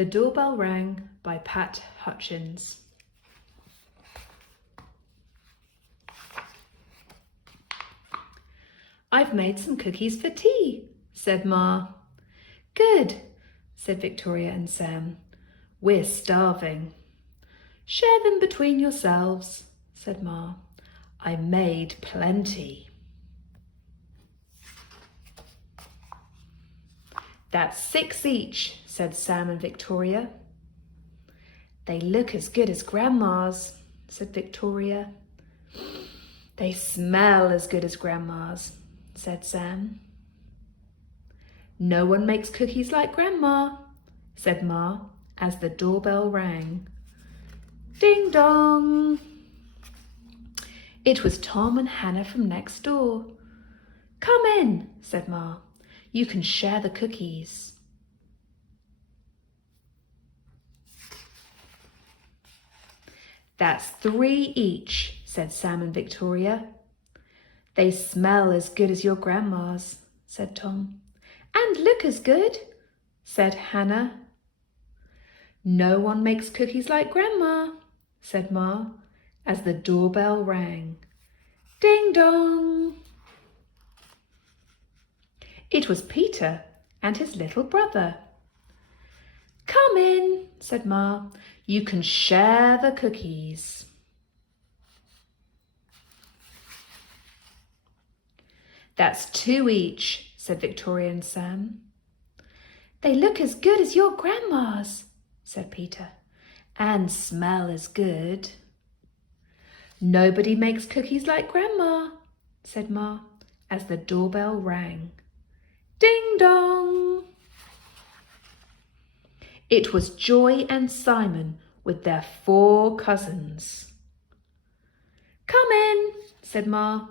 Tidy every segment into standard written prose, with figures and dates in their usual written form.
The Doorbell Rang by Pat Hutchins. "I've made some cookies for tea," said Ma. "Good," said Victoria and Sam. "We're starving." "Share them between yourselves," said Ma. "I made plenty." "That's 6 each," said Sam and Victoria. "They look as good as Grandma's," said Victoria. "They smell as good as Grandma's," said Sam. "No one makes cookies like Grandma," said Ma, as the doorbell rang. Ding dong! It was Tom and Hannah from next door. "Come in," said Ma. "You can share the cookies." "That's 3 each," said Sam and Victoria. "They smell as good as your Grandma's," said Tom. "And look as good," said Hannah. "No one makes cookies like Grandma," said Ma, as the doorbell rang. Ding dong! It was Peter and his little brother. "Come in," said Ma. "You can share the cookies." "That's 2 each," said Victoria and Sam. "They look as good as your Grandma's," said Peter, "and smell as good." "Nobody makes cookies like Grandma," said Ma, as the doorbell rang. Ding dong! It was Joy and Simon with their 4 cousins. "Come in," said Ma.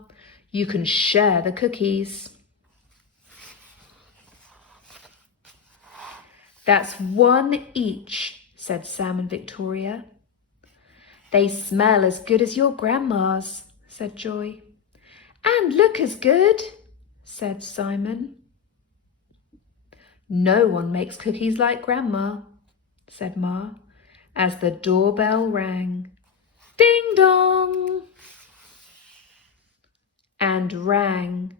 "You can share the cookies." "That's 1 each," said Sam and Victoria. "They smell as good as your Grandma's," said Joy. "And look as good," said Simon. "No one makes cookies like Grandma," said Ma, as the doorbell rang. Ding dong! And rang.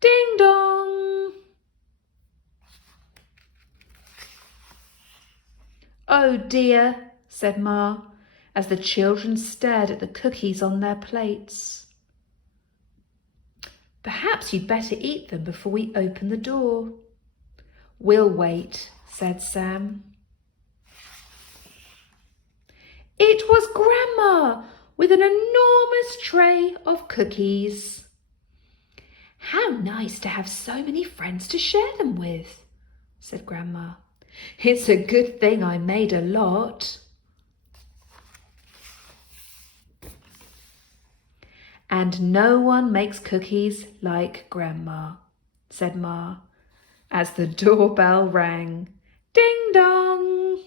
Ding dong! "Oh dear," said Ma, as the children stared at the cookies on their plates. "Perhaps you'd better eat them before we open the door." "We'll wait," said Sam. It was Grandma with an enormous tray of cookies. "How nice to have so many friends to share them with," said Grandma. "It's a good thing I made a lot." "And no one makes cookies like Grandma," said Ma, as the doorbell rang. Ding dong!